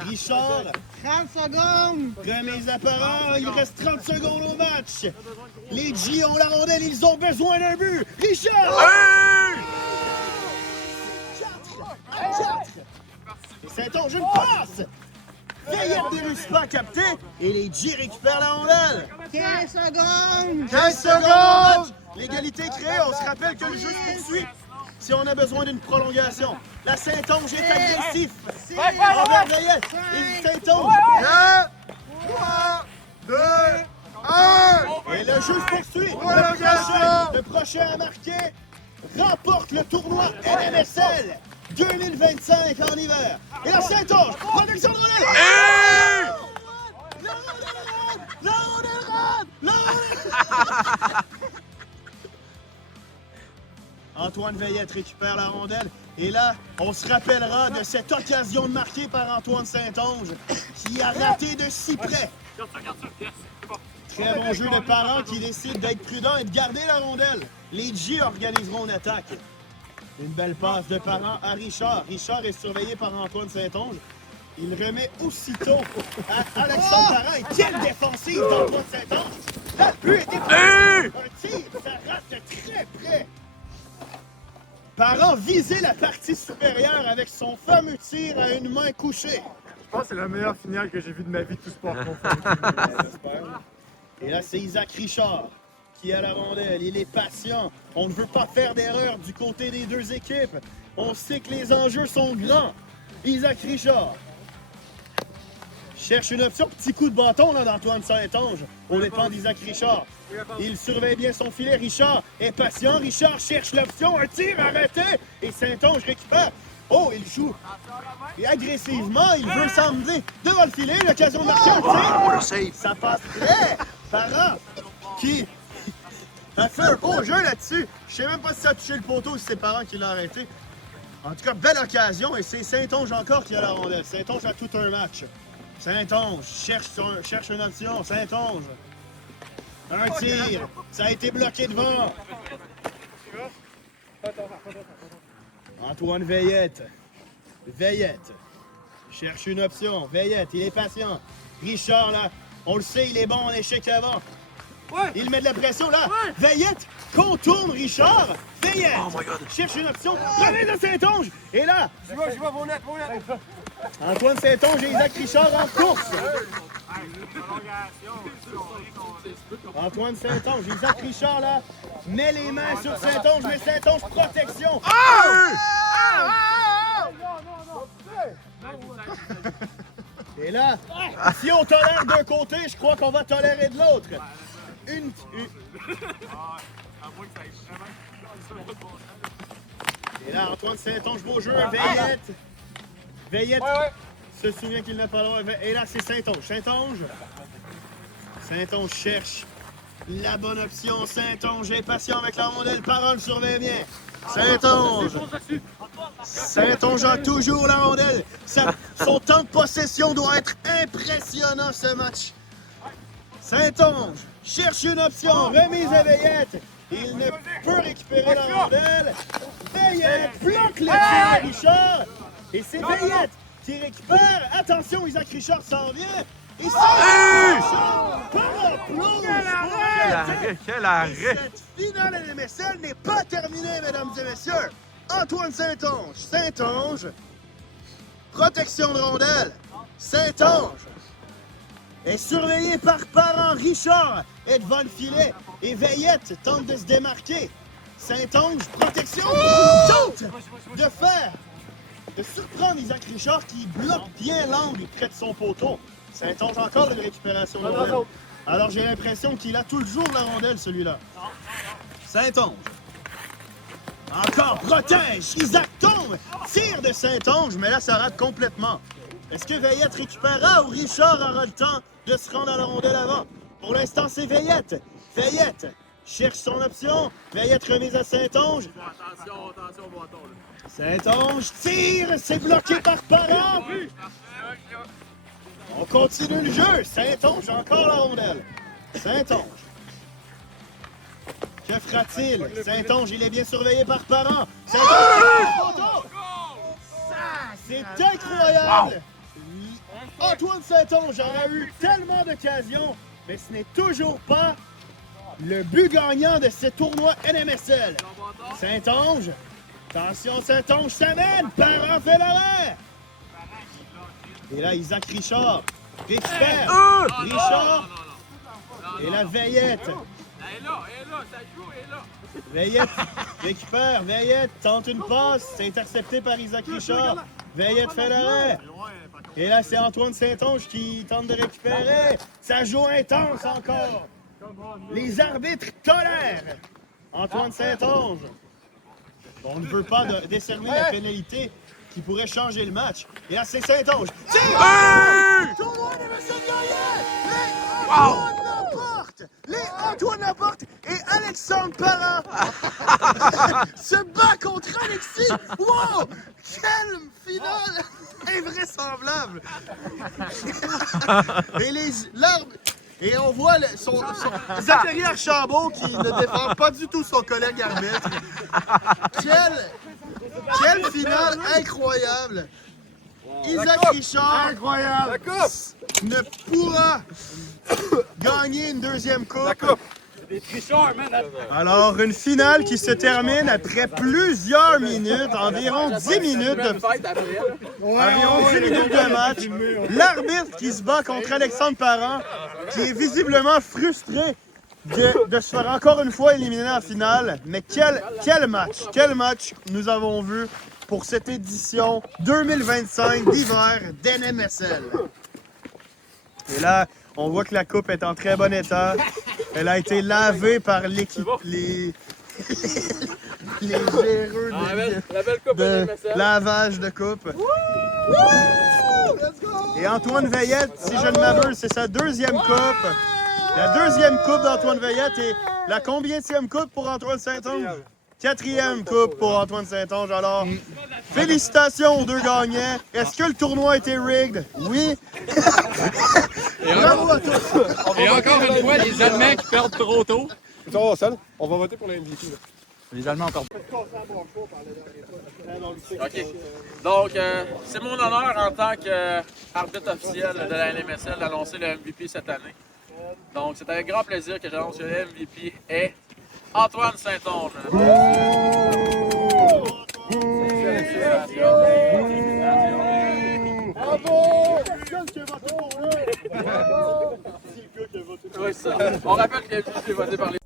Richard. 30 secondes. Remise à Parent. Il reste 30 secondes au match. Les G ont la rondelle. Ils ont besoin d'un but. Richard. 4-4. Saint-Onge, une passe. Veillette ne réussit pas à capter. Et les G récupèrent la rondelle. 15 secondes. 15 secondes. L'égalité est créée. On se rappelle que le jeu se poursuit. Si on a besoin d'une prolongation. La Saint-Onge est agressif envers Veillette. Et Saint-Onge. 3, 2, 1. Et le jeu se poursuit. Le prochain à marquer remporte le tournoi NMSL 2025 en hiver. Et la Saint-Onge, protection de relais. La rondelle rate. Antoine Veillette récupère la rondelle. Et là, on se rappellera de cette occasion marquée par Antoine Saint-Onge qui a raté de si près. Très bon jeu de Parent qui décide d'être prudent et de garder la rondelle. Les G organiseront une attaque. Une belle passe de Parent à Richard. Richard est surveillé par Antoine Saint-Onge. Il remet aussitôt à Alexandre Parent. Et quelle défensive d'Antoine Saint-Onge! La but était un tir, ça rate de très près. Parent visait la partie supérieure avec son fameux tir à une main couchée. Je pense que c'est la meilleure finale que j'ai vue de ma vie, tout sport confondu. Et là, c'est Isaac Richard qui a la rondelle. Il est patient. On ne veut pas faire d'erreur du côté des deux équipes. On sait que les enjeux sont grands. Isaac Richard cherche une option. Petit coup de bâton là d'Antoine Saint-Onge au dépend d'Isaac Richard. Il surveille bien son filet. Richard est patient. Richard cherche l'option. Un tir arrêté. Et Saint-Onge récupère. Oh, il joue. Et agressivement, il veut s'emmener devant le filet. L'occasion de marquer un tir. Ça passe près. Parent qui a fait un beau jeu là-dessus. Je sais même pas si ça a touché le poteau ou si c'est Parent qui l'a arrêté. En tout cas, belle occasion. Et c'est Saint-Onge encore qui a la rondelle. Saint-Onge a tout un match. Saint-Onge cherche une option. Saint-Onge. Un tir. Ça a été bloqué devant. Antoine Veillette. Veillette. Cherche une option. Veillette, il est patient. Richard, là, on le sait, il est bon en échec avant. Il met de la pression, là. Veillette contourne Richard. Veillette cherche une option. Remet de Saint-Onge. Et là, Antoine Saint-Onge et Isaac Richard en course. Antoine Saint-Onge, Isaac Richard, là, met les mains sur Saint-Onge, mais Saint-Onge, protection. Et là, si on tolère d'un côté, je crois qu'on va tolérer de l'autre. Et là, Antoine Saint-Onge, beau jeu, Veillette. Veillette se souvient qu'il n'a pas le droit. Et là, c'est Saint-Onge. Saint-Onge cherche la bonne option. Saint-Onge est patient avec la rondelle. Parole surveille bien. Saint-Onge a toujours la rondelle. Son temps de possession doit être impressionnant ce match. Saint-Onge cherche une option. Remise à Veillette. Il ne peut récupérer la rondelle. Veillette bloque le tir de Richard. Et c'est Veillette qui récupère. Attention, Isaac Richard s'en vient. Et c'est Richard par applause. Quel arrêt! Cette finale NMSL n'est pas terminée, mesdames et messieurs. Antoine Saint-Onge, protection de rondelle. Saint-Onge est surveillé par Parent. Richard est devant le filet et Veillette tente de se démarquer. Saint-Onge, protection, tente de surprendre Isaac Richard qui bloque bien l'angle près de son poteau. Saint-Onge encore une récupération de rondelle. Alors j'ai l'impression qu'il a toujours la rondelle, celui-là. Saint-Onge. Encore protège. Isaac tombe. Tire de Saint-Onge, mais là, ça rate complètement. Est-ce que Veillette récupérera ou Richard aura le temps de se rendre à la rondelle avant? Pour l'instant, c'est Veillette. Veillette cherche son option. Veillette remise à Saint-Onge. Attention, bâton. Saint-Onge tire. C'est bloqué par Parent. On continue le jeu. Saint-Onge, encore la rondelle. Saint-Onge. Que fera-t-il? Saint-Onge, il est bien surveillé par Parent. Saint-Onge, c'est incroyable! Antoine Saint-Onge aurait eu tellement d'occasions, mais ce n'est toujours pas le but gagnant de ce tournoi NMSL. Saint-Onge, attention, Saint-Onge s'amène. Parent fait l'arrêt. Et là, Isaac Richard récupère. Richard. Et là, Veillette. Elle est là, ça joue, elle est là. Veillette récupère. Veillette tente une passe. C'est intercepté par Isaac Richard. Veillette fait l'arrêt. Et là, c'est Antoine Saint-Onge qui tente de récupérer. Ça joue intense encore. Les arbitres tolèrent Antoine Saint-Onge. On ne veut pas décerner la pénalité qui pourrait changer le match. Et là, c'est Saint-Onge. Tournoi NMSL gagné! Les Antoine Laporte et Alexandre Parent se bat contre Alexis. Wow! Quelle finale invraisemblable! Et et on voit Zachary Archambault qui ne défend pas du tout son collègue arbitre. Quelle finale incroyable! Isaac Richard Incroyable! ne pourra gagner une deuxième coupe. Des tricheurs, man! Alors, une finale qui se termine après plusieurs minutes, environ 10 minutes de match. L'arbitre qui se bat contre Alexandre Parent, qui est visiblement frustré de se faire encore une fois éliminer en finale. Mais quel match nous avons vu pour cette édition 2025 d'hiver d'NMSL. Et là, on voit que la coupe est en très bon état. Elle a été lavée par l'équipe, les géreux de lavage de coupe. Et Antoine Veillette, si je ne m'abuse, c'est sa deuxième coupe. La deuxième coupe d'Antoine Veillette et la combienième coupe pour Antoine Saint-Onge? 4e coupe pour Antoine Saint-Onge. Alors, félicitations aux deux gagnants. Est-ce que le tournoi a été rigged? Oui. Bravo à tous. Et encore une fois, les Allemands qui perdent trop tôt. On va voter pour la MVP. Là. Les Allemands perdent. OK. Donc, c'est mon honneur en tant qu'arbitre officiel de la NMSL d'annoncer le MVP cette année. Donc, c'est avec grand plaisir que j'annonce que le MVP est Antoine Saint-Onge. On rappelle que le MVP est voté par les